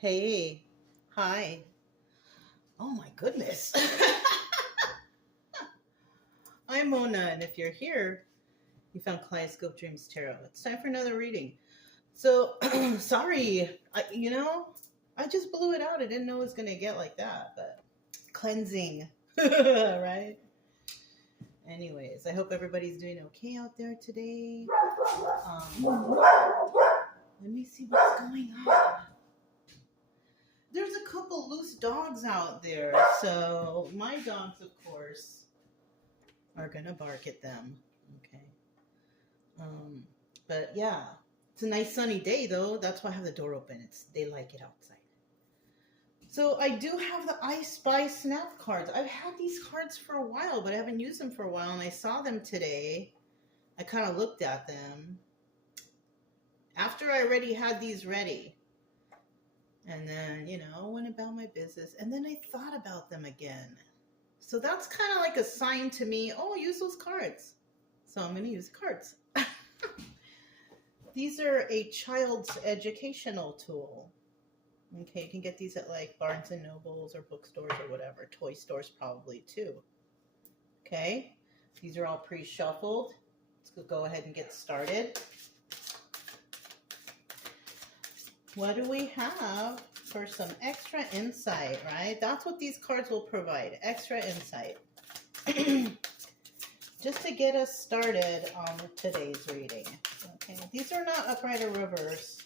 Hey, hi. Oh my goodness. I'm Mona, and if you're here, you found Kaleidoscope Dreams Tarot. It's time for another reading. So, sorry, I just blew it out. I didn't know it was going to get like that, but cleansing, right? Anyways, I hope everybody's doing okay out there today. Let me see what's going on. There's a couple loose dogs out there, so my dogs, of course, are gonna bark at them. Okay. But yeah, it's a nice sunny day though. That's why I have the door open. They like it outside. So I do have the I Spy snap cards. I've had these cards for a while, but I haven't used them for a while, and I saw them today. I kind of looked at them after I already had these ready. And then, went about my business. And then I thought about them again. So that's kind of like a sign to me, oh, use those cards. So I'm going to use cards. These are a child's educational tool. Okay, you can get these at like Barnes and Nobles or bookstores or whatever. Toy stores probably too. Okay, these are all pre-shuffled. Let's go ahead and get started. What do we have for some extra insight, right? That's what these cards will provide, extra insight. Just to get us started on today's reading. Okay, these are not upright or reverse.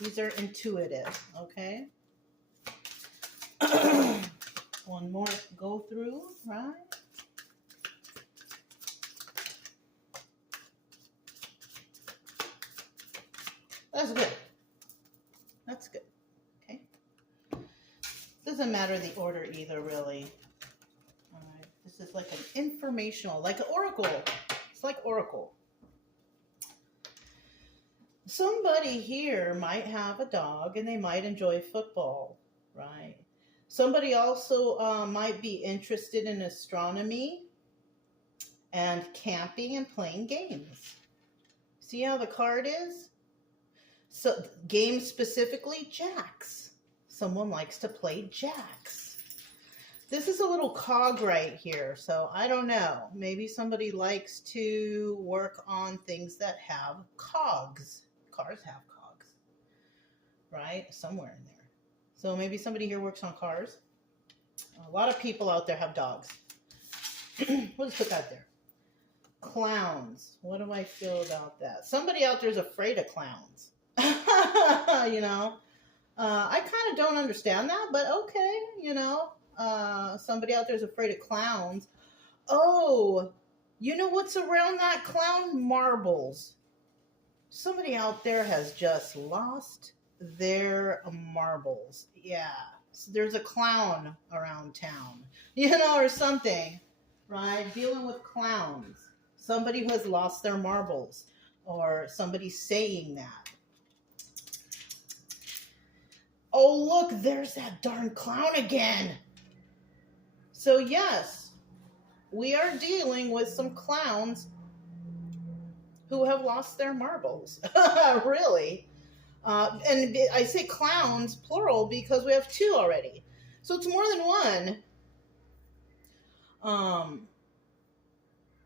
These are intuitive, okay? One more go through, right? That's good. That's good. Okay. Doesn't matter the order either, really. All right. This is like an informational, like an oracle. It's like oracle. Somebody here might have a dog and they might enjoy football, right? Somebody also might be interested in astronomy and camping and playing games. See how the card is? So games specifically, jacks. Someone likes to play jacks. This is a little cog right here, so I don't know. Maybe somebody likes to work on things that have cogs. Cars have cogs, right? Somewhere in there. So maybe somebody here works on cars. A lot of people out there have dogs. We'll just put that there. Clowns. What do I feel about that? Somebody out there is afraid of clowns. I kind of don't understand that, but okay, somebody out there is afraid of clowns. Oh, you know what's around that clown? Marbles. Somebody out there has just lost their marbles. Yeah, so there's a clown around town, or something, right? Dealing with clowns. Somebody who has lost their marbles, or somebody saying that. Oh, look, there's that darn clown again. So, yes, we are dealing with some clowns who have lost their marbles. Really. And I say clowns, plural, because we have two already. So it's more than one.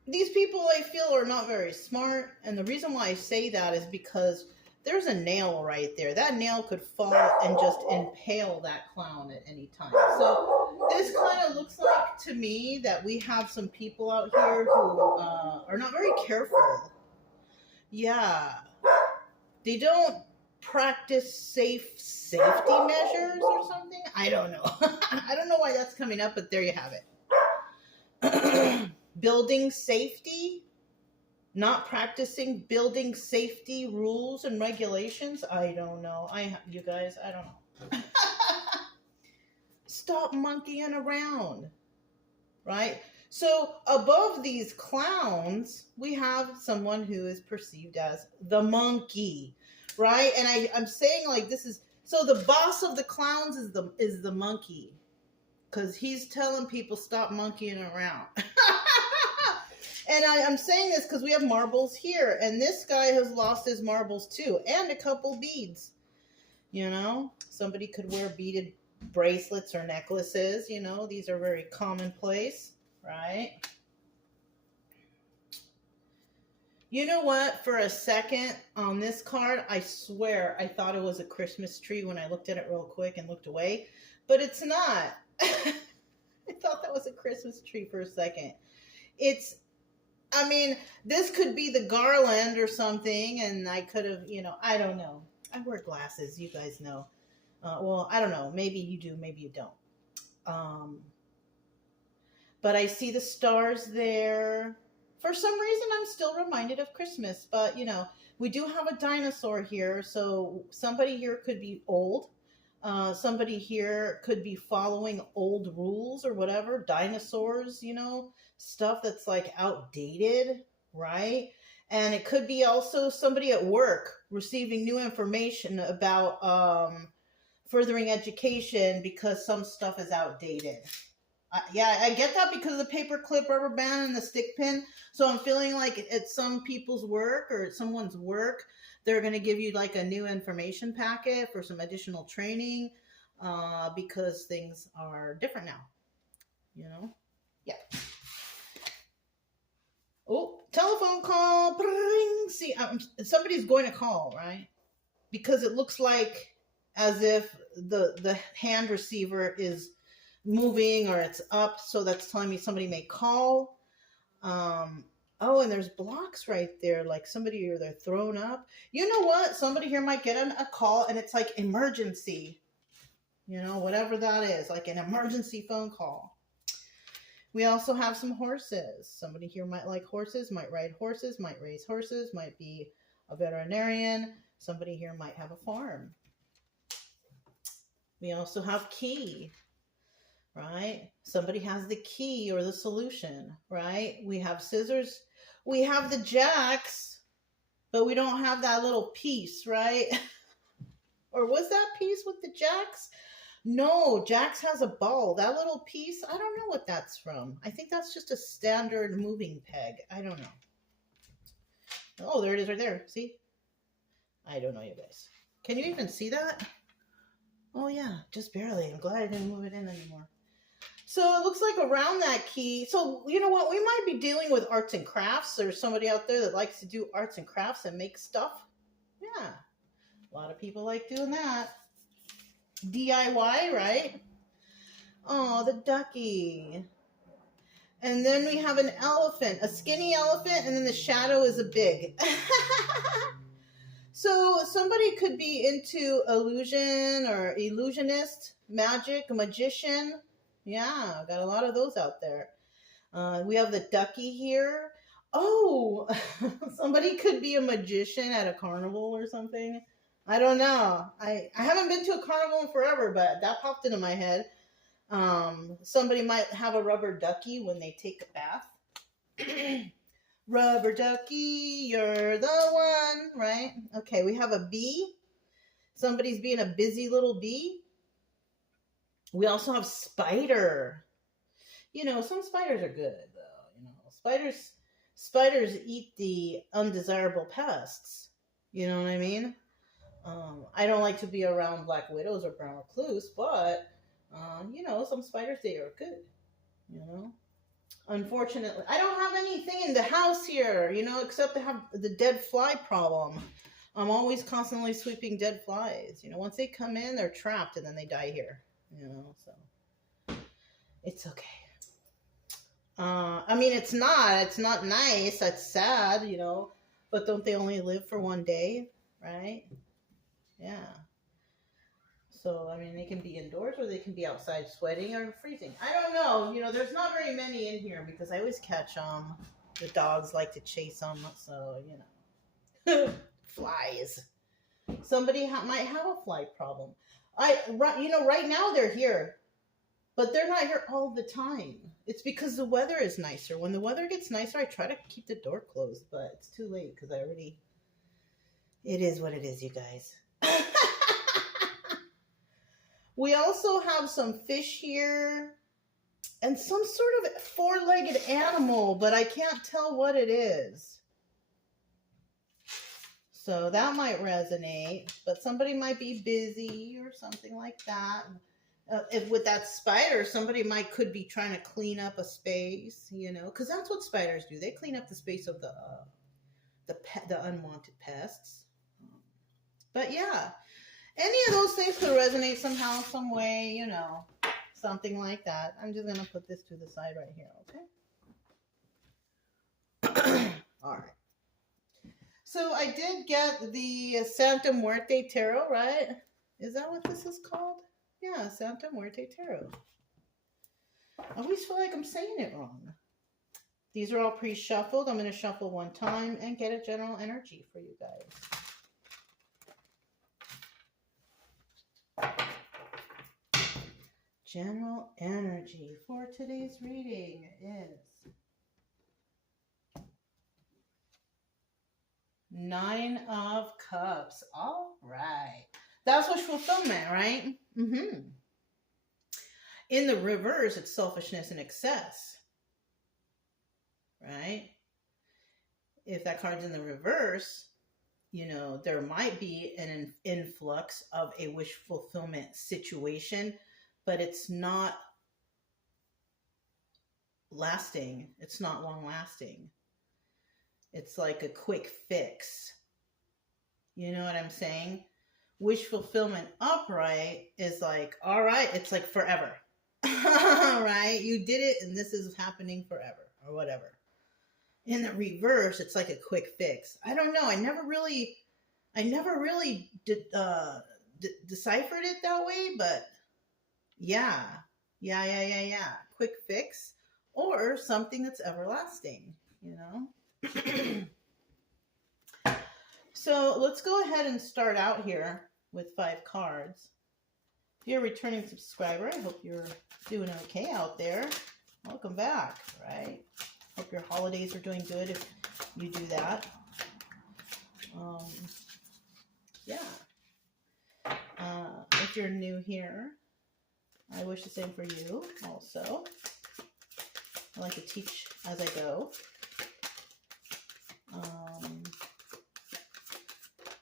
These people, I feel, are not very smart. And the reason why I say that is because there's a nail right there. That nail could fall and just impale that clown at any time. So this kind of looks like to me that we have some people out here who are not very careful. Yeah. They don't practice safety measures or something. I don't know. I don't know why that's coming up, but there you have it. Building safety. Not practicing building safety rules and regulations. I don't know. You guys, I don't know. Stop monkeying around, right? So above these clowns, we have someone who is perceived as the monkey, right? And I'm saying like this is, so the boss of the clowns is the monkey, because he's telling people stop monkeying around. And I'm saying this because we have marbles here, and this guy has lost his marbles too, and a couple beads. You know, somebody could wear beaded bracelets or necklaces. You know, these are very commonplace, right? You know what? For a second on this card, I swear I thought it was a Christmas tree when I looked at it real quick and looked away, but it's not. I thought that was a Christmas tree for a second. It's, I mean, this could be the garland or something, and I could have, you know, I don't know. I wear glasses, you guys know. Well, I don't know. Maybe you do, maybe you don't. But I see the stars there. For some reason, I'm still reminded of Christmas, but you know, we do have a dinosaur here, so somebody here could be old. Somebody here could be following old rules or whatever, dinosaurs, you know, stuff that's like outdated, right? And it could be also somebody at work receiving new information about furthering education because some stuff is outdated. Yeah, I get that because of the paper clip, rubber band, and the stick pin. So I'm feeling like at some people's work or at someone's work, they're going to give you like a new information packet for some additional training because things are different now. You know? Yeah. Oh, telephone call. Bring. See, somebody's going to call, right? Because it looks like as if the hand receiver is moving or it's up, so that's telling me somebody may call. Oh, and there's blocks right there, like somebody or they're thrown up. You know what? Somebody here might get a call and it's like emergency, you know, whatever that is, like an emergency phone call. We also have some horses. Somebody here might like horses, might ride horses, might raise horses, might be a veterinarian. Somebody here might have a farm. We also have key. Right? Somebody has the key or the solution, right? We have scissors. We have the jacks, but we don't have that little piece, right? Or was that piece with the jacks? No, jacks has a ball. That little piece, I don't know what that's from. I think that's just a standard moving peg. I don't know. Oh, there it is right there. See? I don't know, you guys. Can you even see that? Oh, yeah, just barely. I'm glad I didn't move it in anymore. So it looks like around that key. So you know what? We might be dealing with arts and crafts. There's somebody out there that likes to do arts and crafts and make stuff. Yeah. A lot of people like doing that. DIY, right? Oh, the ducky. And then we have an elephant, a skinny elephant, and then the shadow is a big. So somebody could be into illusion or illusionist, magic, a magician. Yeah, got a lot of those out there. We have the ducky here. Oh, somebody could be a magician at a carnival or something. I don't know. I haven't been to a carnival in forever, but that popped into my head. Somebody might have a rubber ducky when they take a bath. Rubber ducky, you're the one, right? Okay, we have a bee. Somebody's being a busy little bee. We also have spider. You know, some spiders are good, though. You know, spiders eat the undesirable pests. You know what I mean? I don't like to be around black widows or brown recluse, but you know, some spiders, they are good. You know, unfortunately, I don't have anything in the house here, you know, except to have the dead fly problem. I'm always constantly sweeping dead flies. You know, once they come in, they're trapped and then they die here. You know, so it's okay. I mean, it's not nice. That's sad, you know, but don't they only live for one day, right? Yeah. So, I mean, they can be indoors or they can be outside sweating or freezing. I don't know. You know, there's not very many in here because I always catch the dogs like to chase them. So, you know, flies. Somebody might have a fly problem. Right now they're here, but they're not here all the time. It's because the weather is nicer. When the weather gets nicer, I try to keep the door closed, but it's too late because it is what it is, you guys. We also have some fish here and some sort of four-legged animal, but I can't tell what it is. So that might resonate, but somebody might be busy or something like that. If with that spider, somebody could be trying to clean up a space, because that's what spiders do. They clean up the space of the unwanted pests. But yeah, any of those things could resonate somehow, some way, something like that. I'm just gonna put this to the side right here, okay? All right. So I did get the Santa Muerte Tarot, right? Is that what this is called? Yeah, Santa Muerte Tarot. I always feel like I'm saying it wrong. These are all pre-shuffled. I'm going to shuffle one time and get a general energy for you guys. General energy for today's reading is 9 of Cups. All right. That's wish fulfillment, right? Mm-hmm. In the reverse, it's selfishness and excess, right? If that card's in the reverse, there might be an influx of a wish fulfillment situation, but it's not lasting. It's not long lasting. It's like a quick fix. You know what I'm saying? Wish fulfillment upright is like, all right, it's like forever. Right? You did it and this is happening forever or whatever. In the reverse, it's like a quick fix. I don't know. I never really deciphered it that way, but yeah. Quick fix or something that's everlasting, So let's go ahead and start out here with 5 cards. If you're a returning subscriber, I hope you're doing okay out there. Welcome back, right? Hope your holidays are doing good if you do that. If you're new here, I wish the same for you also. I like to teach as I go.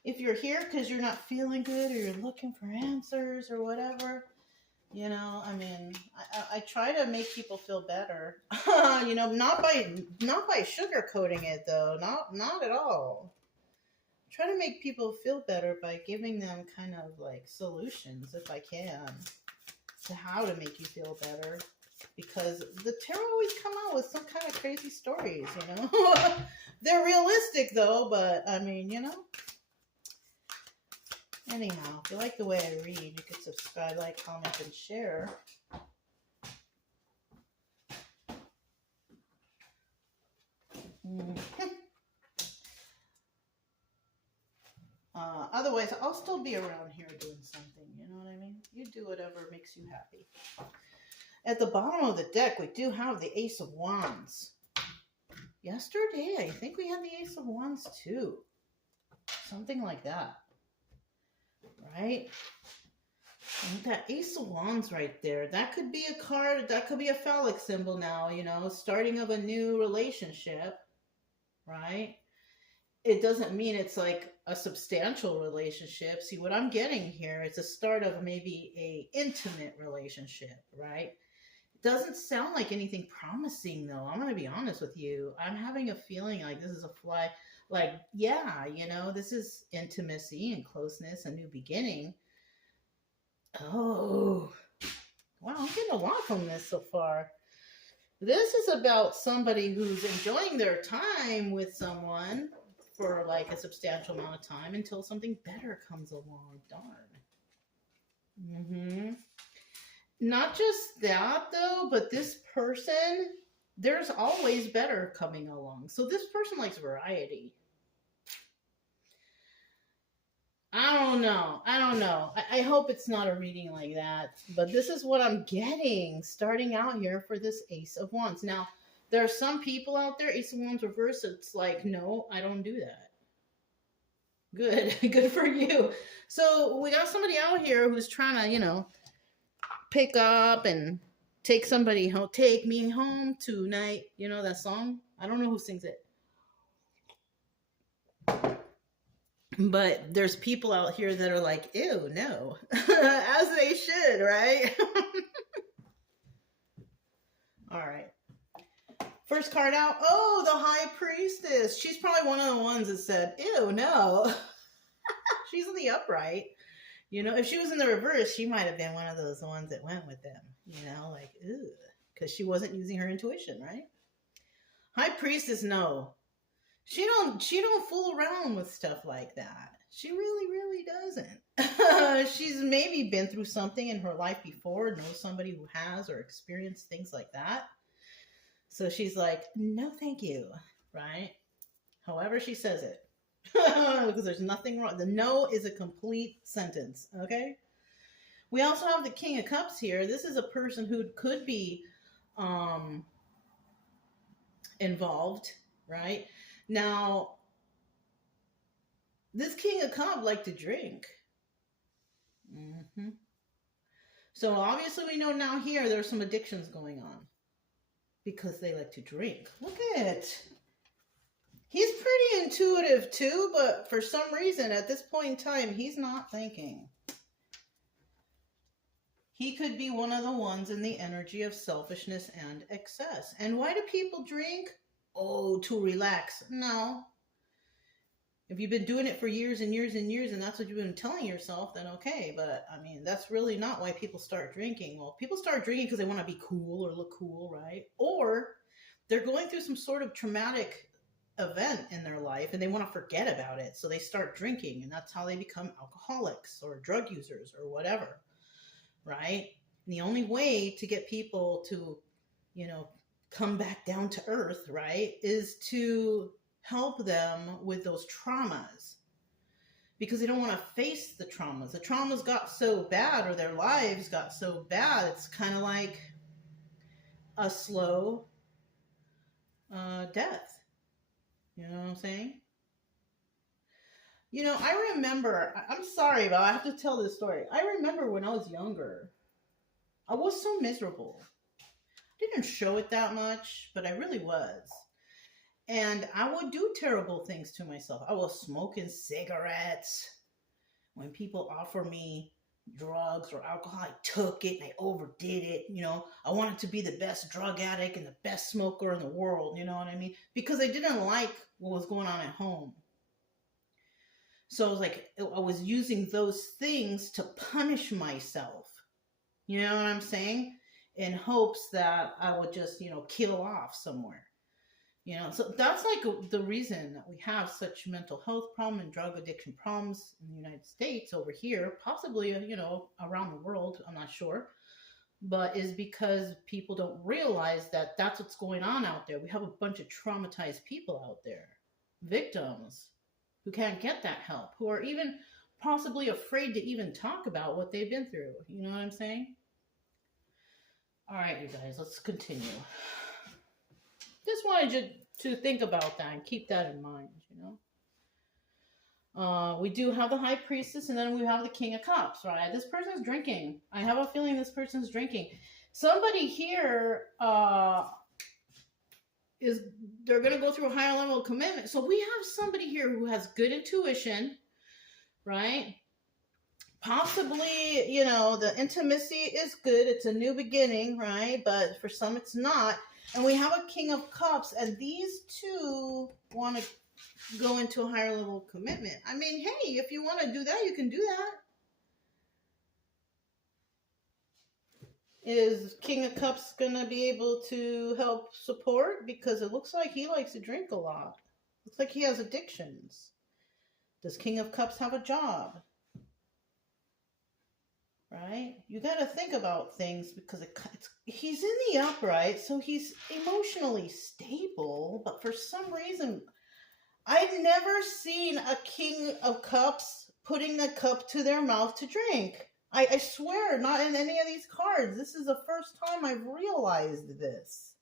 If you're here because you're not feeling good or you're looking for answers or whatever, I try to make people feel better. Not by sugarcoating it though, not at all. Try to make people feel better by giving them kind of like solutions, if I can, to how to make you feel better. Because the tarot always come out with some kind of crazy stories, They're realistic though, but Anyhow, if you like the way I read, you can subscribe, like, comment, and share. Otherwise, I'll still be around here doing something, you know what I mean? You do whatever makes you happy. At the bottom of the deck, we do have the Ace of Wands. Yesterday, I think we had the Ace of Wands too. Something like that. Right? And that Ace of Wands right there, that could be a card, that could be a phallic symbol now, starting of a new relationship, right? It doesn't mean it's like a substantial relationship. See, what I'm getting here, it's a start of maybe a intimate relationship, right? It doesn't sound like anything promising though. I'm going to be honest with you. I'm having a feeling like this is a fly. Like, yeah, this is intimacy and closeness, a new beginning. Oh, wow, I'm getting a lot from this so far. This is about somebody who's enjoying their time with someone for like a substantial amount of time until something better comes along. Darn. Not just that, though, but this person, there's always better coming along. So this person likes variety. I don't know. I hope it's not a reading like that. But this is what I'm getting starting out here for this Ace of Wands. Now, there are some people out there, Ace of Wands reverse, it's like, no, I don't do that. Good. Good for you. So we got somebody out here who's trying to, pick up and take somebody home. Take me home tonight. You know that song? I don't know who sings it. But there's people out here that are like, ew, no. As they should, right? All right. First card out. Oh, the High Priestess. She's probably one of the ones that said, ew, no. She's in the upright. You know, if she was in the reverse, she might have been one of those ones that went with them. You know, like, ew. Because she wasn't using her intuition, right? High Priestess, no. She don't fool around with stuff like that. She really doesn't. She's maybe been through something in her life before, knows somebody who has or experienced things like that. So she's like, no, thank you, right? However she says it. Because there's nothing wrong. The no is a complete sentence, okay? We also have the King of Cups here. This is a person who could be involved, right? Now, this King of Cups like to drink. Mm-hmm. So obviously we know now here there's some addictions going on because they like to drink. Look at it. He's pretty intuitive too, but for some reason at this point in time, he's not thinking. He could be one of the ones in the energy of selfishness and excess. And why do people drink? Oh, to relax. No. If you've been doing it for years and years and years and that's what you've been telling yourself, then okay. But I mean, that's really not why people start drinking. Well, people start drinking because they want to be cool or look cool, right? Or they're going through some sort of traumatic event in their life and they want to forget about it. So they start drinking and that's how they become alcoholics or drug users or whatever, right? And the only way to get people to, come back down to earth, right, is to help them with those traumas because they don't want to face the traumas. The traumas got so bad or their lives got so bad. It's kind of like a slow death. You know what I'm saying? I remember, I'm sorry, but I have to tell this story. I remember when I was younger, I was so miserable. I didn't show it that much, but I really was. And I would do terrible things to myself. I was smoking cigarettes. When people offer me drugs or alcohol, I took it and I overdid it. I wanted to be the best drug addict and the best smoker in the world. You know what I mean? Because I didn't like what was going on at home. So it was like I was using those things to punish myself. You know what I'm saying? In hopes that I would just, kill off somewhere. So that's like the reason that we have such mental health problem and drug addiction problems in the United States over here, possibly, around the world, I'm not sure, but is because people don't realize that that's what's going on out there. We have a bunch of traumatized people out there, victims who can't get that help, who are even possibly afraid to even talk about what they've been through. You know what I'm saying? All right, you guys, let's continue. Just wanted you to think about that and keep that in mind, We do have the High Priestess, and then we have the King of Cups, right? This person's drinking. I have a feeling this person's drinking. Somebody here they're going to go through a higher level of commitment. So we have somebody here who has good intuition, right? Possibly, the intimacy is good. It's a new beginning, right? But for some, it's not. And we have a King of Cups, and these two want to go into a higher level of commitment. I mean, hey, if you want to do that, you can do that. Is King of Cups going to be able to help support? Because it looks like he likes to drink a lot. Looks like he has addictions. Does King of Cups have a job? Right? You got to think about things because he's in the upright, so he's emotionally stable, but for some reason, I've never seen a King of Cups putting the cup to their mouth to drink. I swear, not in any of these cards. This is the first time I've realized this.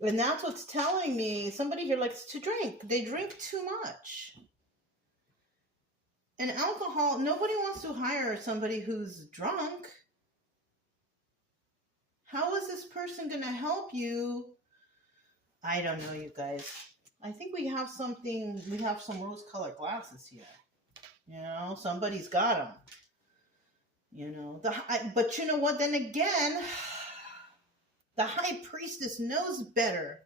And that's what's telling me somebody here likes to drink. They drink too much. And alcohol, nobody wants to hire somebody who's drunk. How is this person going to help you? I don't know, you guys. I think we have something, we have some rose-colored glasses here. You know, somebody's got them. You know, but you know what? Then again, the high priestess knows better.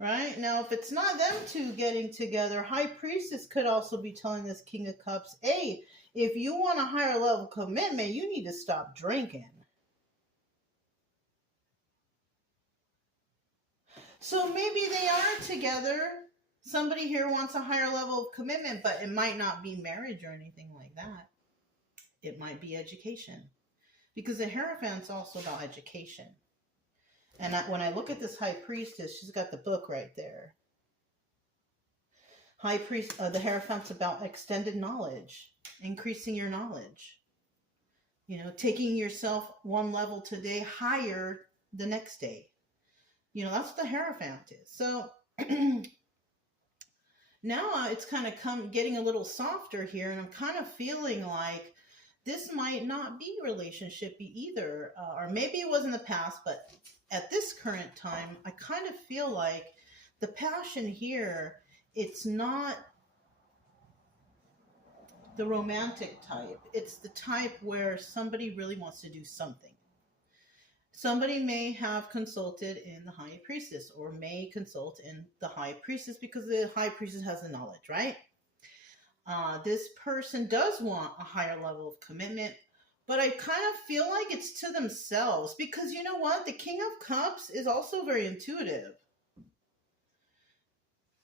Right? Now, if it's not them two getting together, high priestess could also be telling this king of cups, hey, if you want a higher level commitment, you need to stop drinking. So maybe they are together. Somebody here wants a higher level of commitment, but it might not be marriage or anything like that. It might be education. Because the Hierophant's also about education. And when I look at this high priestess, she's got the book right there. High priest, the Hierophant's about extended knowledge, increasing your knowledge. You know, taking yourself one level today higher the next day. You know, that's what the Hierophant is. So now it's kind of getting a little softer here, and I'm kind of feeling like this might not be relationshipy either, or maybe it was in the past, but at this current time, I kind of feel like the passion here, it's not the romantic type. It's the type where somebody really wants to do something. Somebody may have consulted in the high priestess, or may consult in the high priestess because the high priestess has the knowledge, right? This person does want a higher level of commitment, but I kind of feel like it's to themselves, because you know what? The King of Cups is also very intuitive.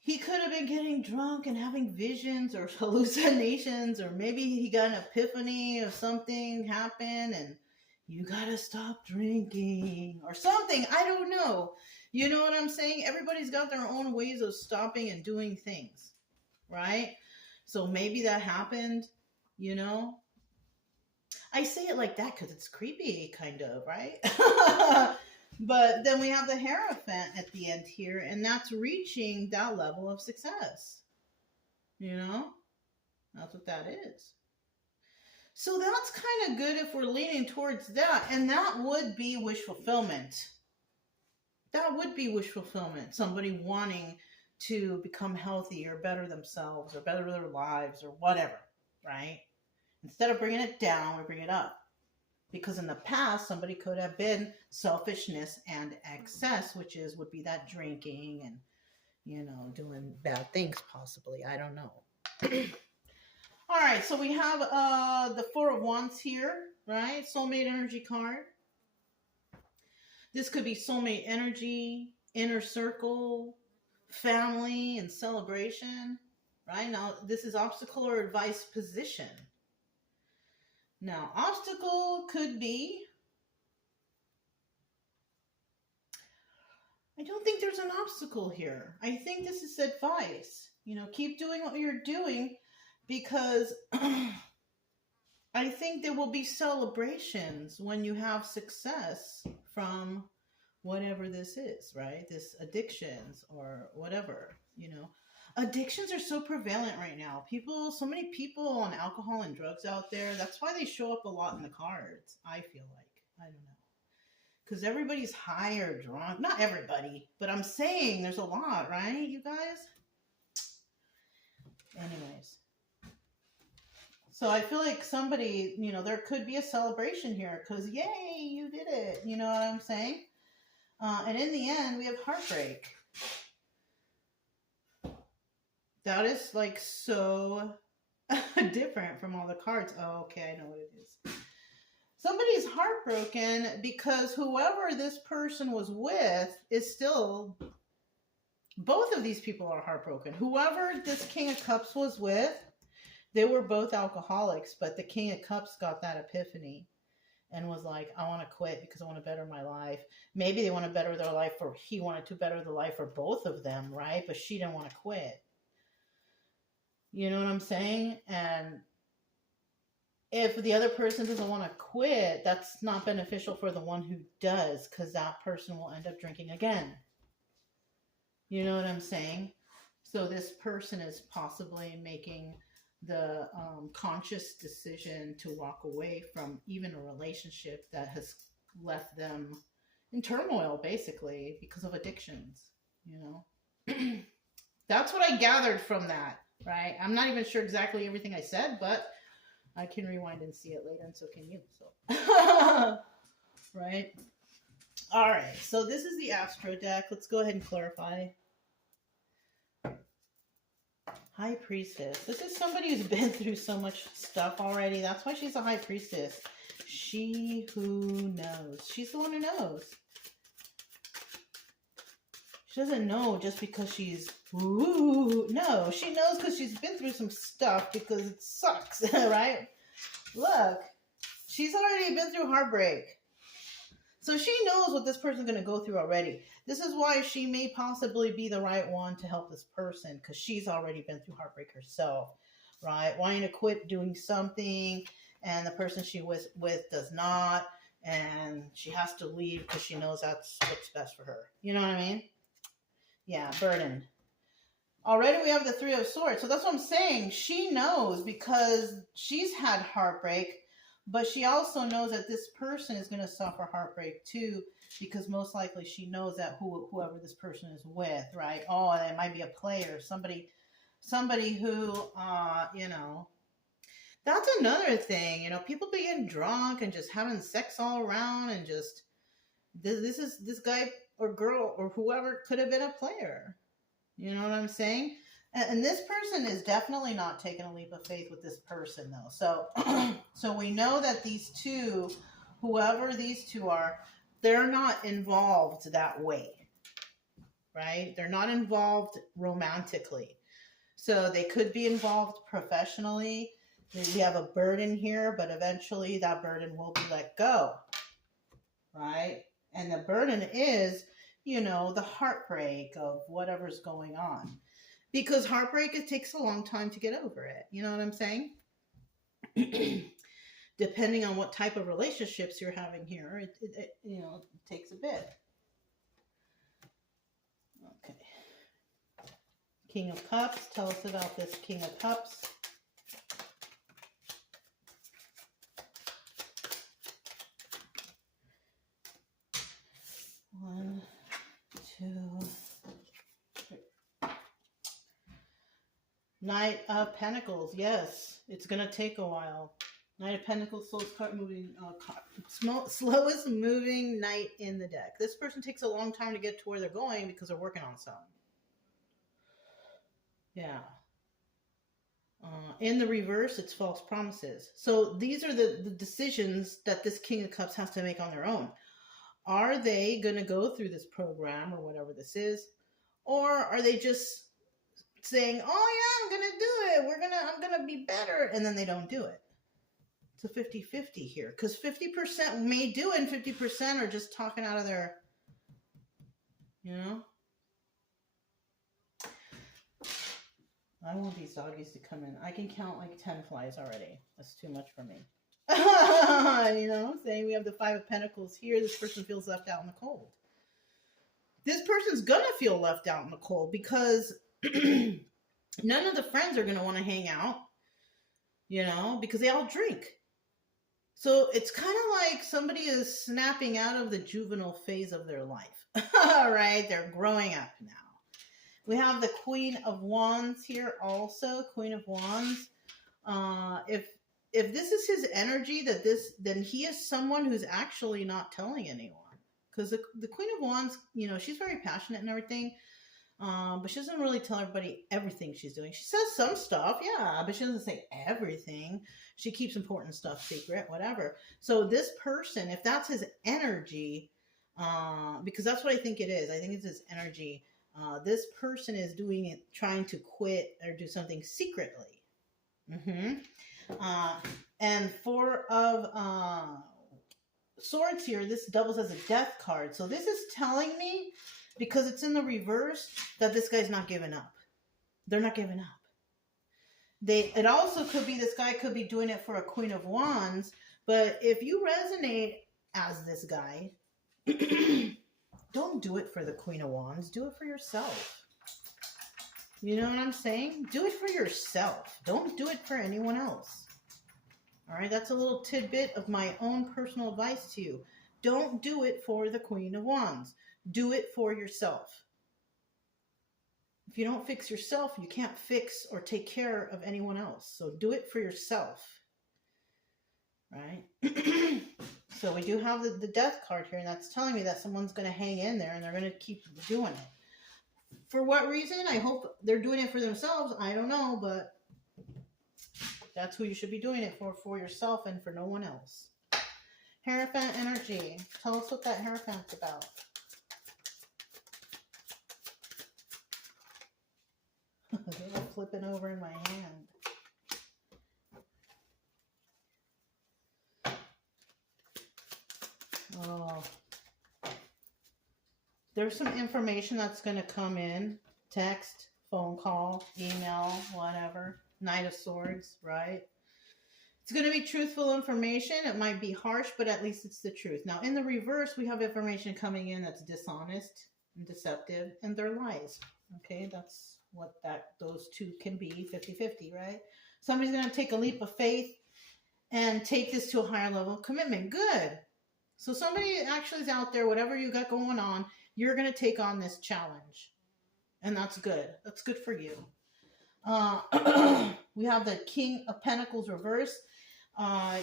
He could have been getting drunk and having visions or hallucinations, or maybe he got an epiphany of something happened and you gotta stop drinking or something. I don't know. You know what I'm saying? Everybody's got their own ways of stopping and doing things, right? So maybe that happened, you know? I say it like that because it's creepy, kind of, right? But then we have the Hierophant at the end here, and that's reaching that level of success. You know? That's what that is. So that's kind of good if we're leaning towards that, and that would be wish fulfillment. That would be wish fulfillment. Somebody wanting to become healthy or better themselves or better their lives or whatever, right? Instead of bringing it down, we bring it up. Because in the past, somebody could have been selfishness and excess, which would be that drinking and, you know, doing bad things possibly. I don't know. All right, so we have the Four of Wands here, right? Soulmate energy card. This could be soulmate energy, inner circle, family, and celebration, right? Now, this is obstacle or advice position. Now, obstacle could be, I don't think there's an obstacle here. I think this is advice. You know, keep doing what you're doing, because I think there will be celebrations when you have success from whatever this is, right? This addictions or whatever, you know. Addictions are so prevalent right now. So many people on alcohol and drugs out there. That's why they show up a lot in the cards, I feel like. I don't know. Because everybody's high or drunk. Not everybody, but I'm saying there's a lot, right, you guys? Anyways. So I feel like somebody, you know, there could be a celebration here because, yay, you did it. You know what I'm saying? And in the end, we have heartbreak. That is like so different from all the cards. Oh, okay, I know what it is. Somebody's heartbroken because whoever this person was with is still, both of these people are heartbroken. Whoever this King of Cups was with, they were both alcoholics, but the King of Cups got that epiphany and was like, I want to quit because I want to better my life. Maybe they want to better their life, or he wanted to better the life for both of them, right? But she didn't want to quit. You know what I'm saying? And if the other person doesn't want to quit, that's not beneficial for the one who does, because that person will end up drinking again. You know what I'm saying? So this person is possibly making the conscious decision to walk away from even a relationship that has left them in turmoil, basically, because of addictions. you know. That's what I gathered from that, right? I'm not even sure exactly everything I said, but I can rewind and see it later, and so can you. So, right? All right. So this is the Astro deck. Let's go ahead and clarify. High Priestess. This is somebody who's been through so much stuff already. That's why she's a High Priestess. She who knows. She's the one who knows. She doesn't know just because she's, ooh, no. She knows because she's been through some stuff because it sucks, right? Look, she's already been through heartbreak. So she knows what this person's going to go through already. This is why she may possibly be the right one to help this person, because she's already been through heartbreak herself, right? Wanting to quit doing something, and the person she was with does not, and she has to leave because she knows that's what's best for her. You know what I mean? Yeah, burden. Already we have the Three of Swords. So that's what I'm saying. She knows because she's had heartbreak. But she also knows that this person is going to suffer heartbreak too, because most likely she knows that whoever this person is with, right? Oh, it might be a player, somebody who, you know. That's another thing, you know. People be getting drunk and just having sex all around, and just this guy or girl or whoever could have been a player. You know what I'm saying? And this person is definitely not taking a leap of faith with this person, though. So, so we know that these two, whoever these two are, they're not involved that way, right? They're not involved romantically. So they could be involved professionally. We have a burden here, but eventually that burden will be let go, right? And the burden is, you know, the heartbreak of whatever's going on. Because heartbreak, it takes a long time to get over it. You know what I'm saying? Depending on what type of relationships you're having here, it you know, it takes a bit. Okay. King of Cups. Tell us about this King of Cups. One, two, Knight of Pentacles. Yes, it's going to take a while. Knight of Pentacles, slowest moving knight in the deck. This person takes a long time to get to where they're going because they're working on something. Yeah. In the reverse, it's false promises. So these are the decisions that this King of Cups has to make on their own. Are they going to go through this program or whatever this is? Or are they just saying, oh yeah, I'm going to do it. I'm going to be better. And then they don't do it. It's a 50-50 here. Because 50% may do it and 50% are just talking out of their, you know. I want these doggies to come in. I can count like 10 flies already. That's too much for me. You know what I'm saying? We have the Five of Pentacles here. This person feels left out in the cold. This person's going to feel left out in the cold because none of the friends are going to want to hang out, you know, because they all drink. So it's kind of like somebody is snapping out of the juvenile phase of their life. Right? They're growing up now. We have the Queen of Wands here also. Queen of Wands. If this is his energy, then he is someone who's actually not telling anyone. Because the Queen of Wands, you know, she's very passionate and everything. But she doesn't really tell everybody everything she's doing. She says some stuff, yeah, but she doesn't say everything. She keeps important stuff secret, whatever. So this person, if that's his energy, because that's what I think it is. I think it's his energy. This person is doing it, trying to quit or do something secretly. And Four of Swords here, this doubles as a death card. So this is telling me, because it's in the reverse, that this guy's not giving up. They're not giving up. It also could be, this guy could be doing it for a Queen of Wands, but if you resonate as this guy, don't do it for the Queen of Wands. Do it for yourself. You know what I'm saying? Do it for yourself. Don't do it for anyone else. All right, that's a little tidbit of my own personal advice to you. Don't do it for the Queen of Wands. Do it for yourself. If you don't fix yourself, you can't fix or take care of anyone else. So do it for yourself, right? So we do have the death card here, and that's telling me that someone's going to hang in there and they're going to keep doing it. For what reason? I hope they're doing it for themselves. I don't know, but that's who you should be doing it for yourself and for no one else. Hierophant energy. Tell us what that Hierophant's about. They're flipping over in my hand. Oh. There's some information that's going to come in. Text, phone call, email, whatever. Knight of Swords, right? It's going to be truthful information. It might be harsh, but at least it's the truth. Now, in the reverse, we have information coming in that's dishonest and deceptive, and they're lies. Okay, that's what those two can be, 50-50, right? Somebody's going to take a leap of faith and take this to a higher level of commitment. Good. So somebody actually is out there, whatever you got going on, you're going to take on this challenge. And that's good. That's good for you. We have the King of Pentacles reverse.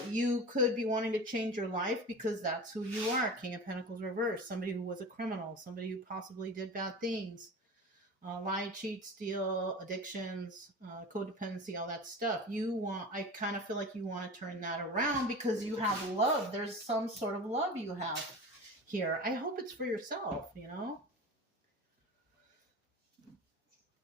You could be wanting to change your life because that's who you are. King of Pentacles reverse. Somebody who was a criminal. Somebody who possibly did bad things. Lie, cheat, steal, addictions, codependency, all that stuff. I kind of feel like you want to turn that around because you have love. There's some sort of love you have here. I hope it's for yourself, you know?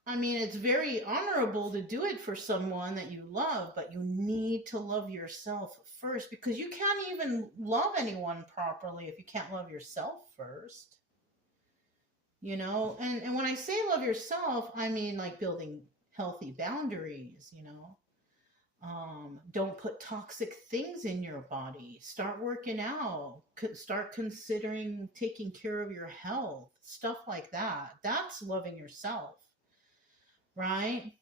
I mean, it's very honorable to do it for someone that you love, but you need to love yourself first because you can't even love anyone properly if you can't love yourself first. You know, and when I say love yourself, I mean like building healthy boundaries, you know. Don't put toxic things in your body. Start working out. Start considering taking care of your health. Stuff like that. That's loving yourself. Right?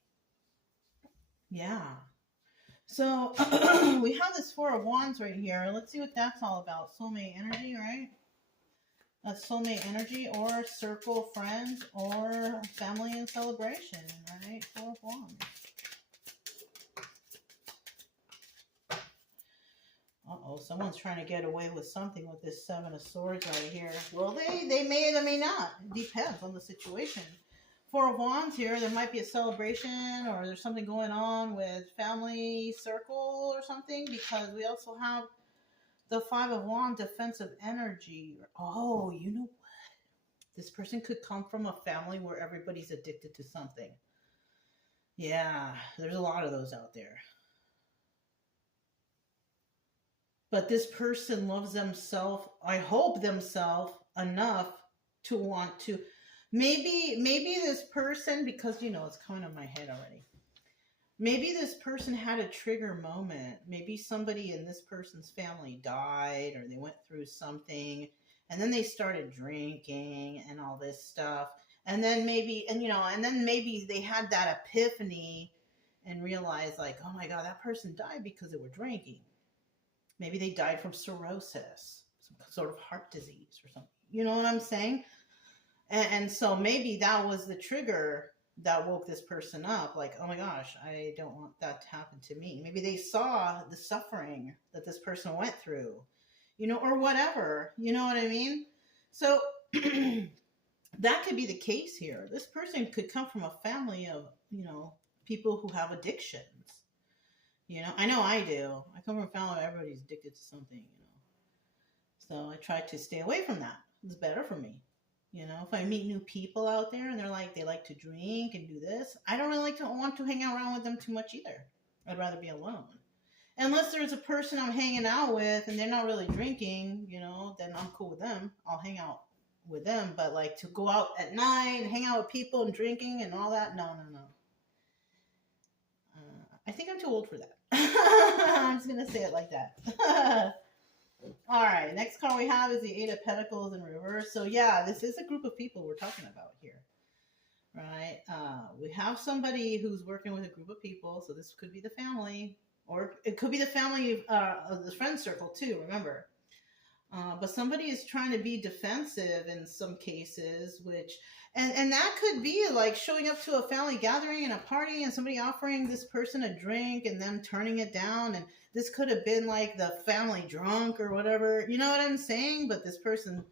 Yeah. So we have this Four of Wands right here. Let's see what that's all about. Soulmate energy, right? That's soulmate energy, or circle, friends, or family and celebration, right? Four of Wands. Uh-oh, someone's trying to get away with something with this Seven of Swords right here. Well, they may or may not. It depends on the situation. Four of Wands here, there might be a celebration or there's something going on with family circle or something, because we also have the Five of Wands, defensive energy. Oh, you know what? This person could come from a family where everybody's addicted to something. Yeah, there's a lot of those out there. But this person loves themselves, I hope themselves, enough to want to. Maybe this person, because, you know, it's coming on my head already. Maybe this person had a trigger moment. Maybe somebody in this person's family died or they went through something and then they started drinking and all this stuff. And then maybe they had that epiphany and realized like, oh my God, that person died because they were drinking. Maybe they died from cirrhosis, some sort of heart disease or something. You know what I'm saying? And so maybe that was the trigger that woke this person up, like, oh my gosh, I don't want that to happen to me. Maybe they saw the suffering that this person went through, you know, or whatever, you know what I mean? So that could be the case here. This person could come from a family of, you know, people who have addictions. You know I do. I come from a family where everybody's addicted to something, you know. So I try to stay away from that. It's better for me. You know, if I meet new people out there and they like to drink and do this, I don't really want to hang around with them too much either. I'd rather be alone. Unless there's a person I'm hanging out with and they're not really drinking, you know, then I'm cool with them. I'll hang out with them. But like to go out at night and hang out with people and drinking and all that, no. I think I'm too old for that. I'm just going to say it like that. All right, next card we have is the Eight of Pentacles in reverse. So yeah, this is a group of people we're talking about here, right? We have somebody who's working with a group of people. So this could be the family, or it could be the family of the friend circle too, remember. But somebody is trying to be defensive in some cases, And that could be like showing up to a family gathering and a party and somebody offering this person a drink and them turning it down. And this could have been like the family drunk or whatever. You know what I'm saying? But this person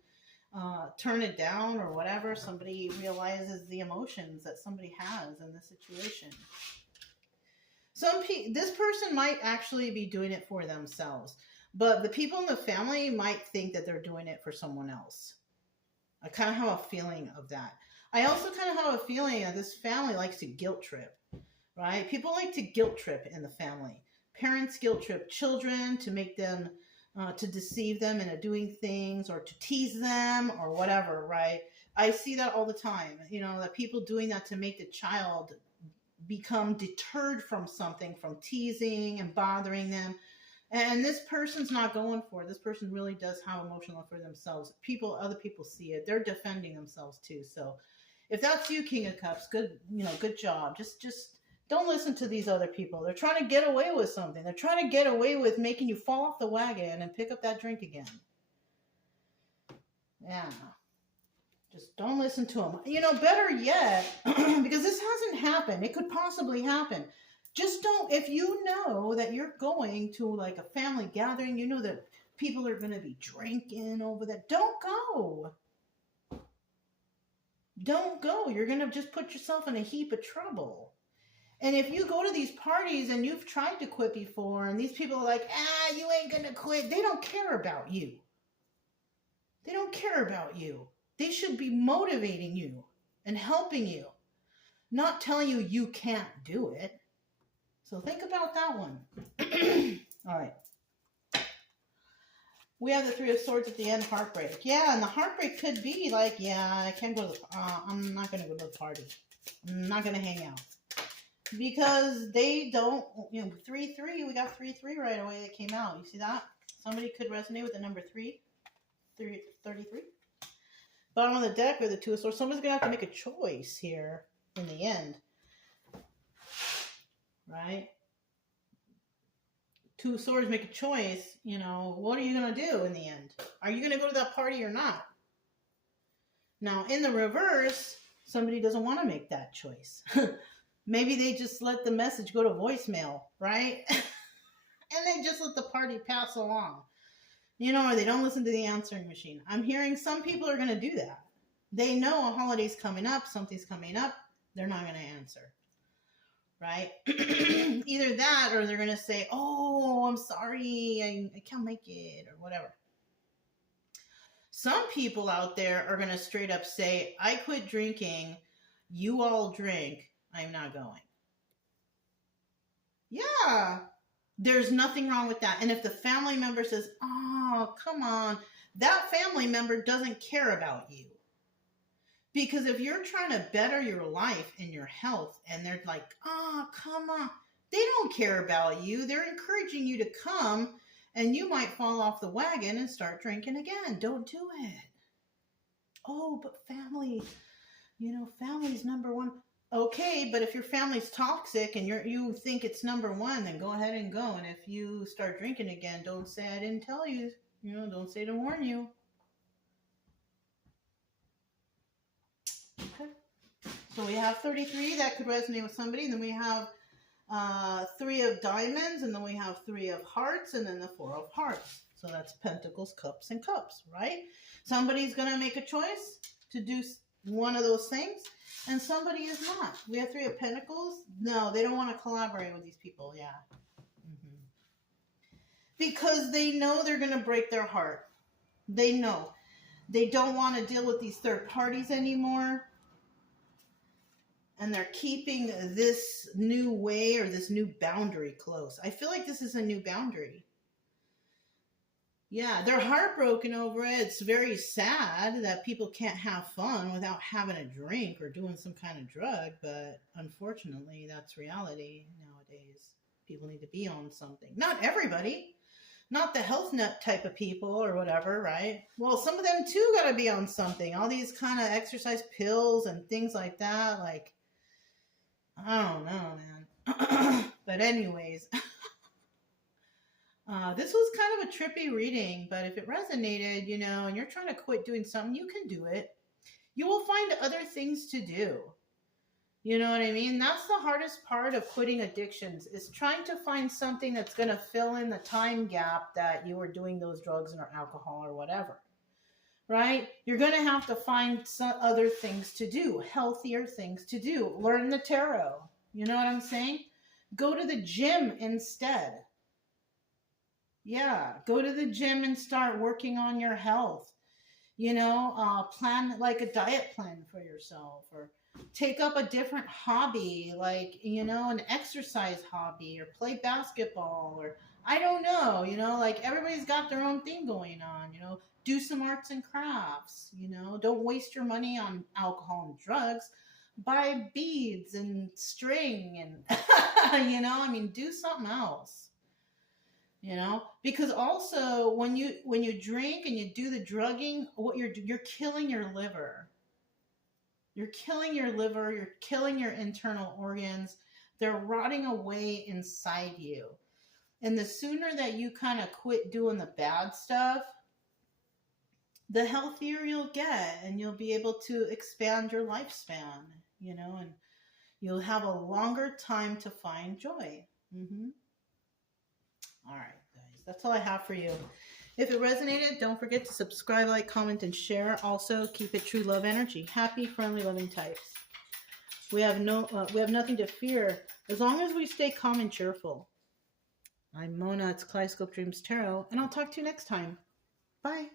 turned it down or whatever. Somebody realizes the emotions that somebody has in this situation. This person might actually be doing it for themselves, but the people in the family might think that they're doing it for someone else. I kind of have a feeling of that. I also kind of have a feeling that this family likes to guilt trip, right? People like to guilt trip in the family. Parents guilt trip children to make them, to deceive them into doing things or to tease them or whatever, right? I see that all the time, that people doing that to make the child become deterred from something, from teasing and bothering them. And this person's not going for it. This person really does have emotional for themselves. Other people see it. They're defending themselves too. So if that's you, King of Cups, good job. Just don't listen to these other people. They're trying to get away with something. They're trying to get away with making you fall off the wagon and pick up that drink again. Yeah. Just don't listen to them. Better yet, because this hasn't happened. It could possibly happen. Just don't, if you know that you're going to like a family gathering, you know that people are going to be drinking over that, don't go. Don't go. You're going to just put yourself in a heap of trouble. And if you go to these parties and you've tried to quit before and these people are like, you ain't going to quit, they don't care about you. They don't care about you. They should be motivating you and helping you, not telling you you can't do it. So think about that one. All right. We have the Three of Swords at the end, heartbreak. Yeah, and the heartbreak could be like, I can't go to I'm not going to go to the party. I'm not going to hang out. Because they don't, 3-3, we got 3-3 right away that came out. You see that? Somebody could resonate with the number 33. Bottom of the deck or the Two of Swords. Someone's going to have to make a choice here in the end. Right? Two of Swords make a choice. What are you going to do in the end? Are you going to go to that party or not? Now, in the reverse, somebody doesn't want to make that choice. Maybe they just let the message go to voicemail, right? And they just let the party pass along. Or they don't listen to the answering machine. I'm hearing some people are going to do that. They know a holiday's coming up, something's coming up, they're not going to answer. Right? Either that or they're going to say, oh, I'm sorry, I can't make it, or whatever. Some people out there are going to straight up say, I quit drinking, you all drink, I'm not going. Yeah, there's nothing wrong with that. And if the family member says, oh, come on, that family member doesn't care about you. Because if you're trying to better your life and your health and they're like, oh, come on, they don't care about you. They're encouraging you to come and you might fall off the wagon and start drinking again. Don't do it. Oh, but family, family's number one. Okay, but if your family's toxic and you think it's number one, then go ahead and go. And if you start drinking again, don't say I didn't tell you. Don't say to warn you. Okay. So we have 33. That could resonate with somebody. And then we have 3 of diamonds. And then we have 3 of hearts. And then the 4 of hearts. So that's pentacles, cups, and cups, right? Somebody's going to make a choice to do one of those things. And somebody is not. We have 3 of pentacles. No, they don't want to collaborate with these people. Yeah. Mm-hmm. Because they know they're going to break their heart. They know. They don't want to deal with these third parties anymore. And they're keeping this new way or this new boundary close. I feel like this is a new boundary. Yeah, they're heartbroken over it. It's very sad that people can't have fun without having a drink or doing some kind of drug. But unfortunately, that's reality nowadays. People need to be on something. Not everybody. Not the health nut type of people or whatever, right? Well, some of them too got to be on something. All these kind of exercise pills and things like that. Like, I don't know, man. But anyways, this was kind of a trippy reading. But if it resonated, and you're trying to quit doing something, you can do it. you will find other things to do. You know what I mean? That's the hardest part of quitting addictions, is trying to find something that's going to fill in the time gap that you were doing those drugs or alcohol or whatever. Right? You're going to have to find some other things to do, healthier things to do. Learn the tarot. You know what I'm saying? Go to the gym instead. Yeah, go to the gym and start working on your health. Plan like a diet plan for yourself, or take up a different hobby, like, an exercise hobby, or play basketball, or I don't know, like everybody's got their own thing going on, do some arts and crafts, don't waste your money on alcohol and drugs. Buy beads and string and, do something else. Because also when you drink and you do the drugging, what you're killing your liver. You're killing your liver, you're killing your internal organs. They're rotting away inside you. And the sooner that you kind of quit doing the bad stuff, the healthier you'll get, and you'll be able to expand your lifespan, and you'll have a longer time to find joy. All right, guys, that's all I have for you. If it resonated, don't forget to subscribe, like, comment, and share. Also, keep it true love energy. Happy, friendly, loving types. We have nothing to fear as long as we stay calm and cheerful. I'm Mona. It's Kaleidoscope Dreams Tarot, and I'll talk to you next time. Bye.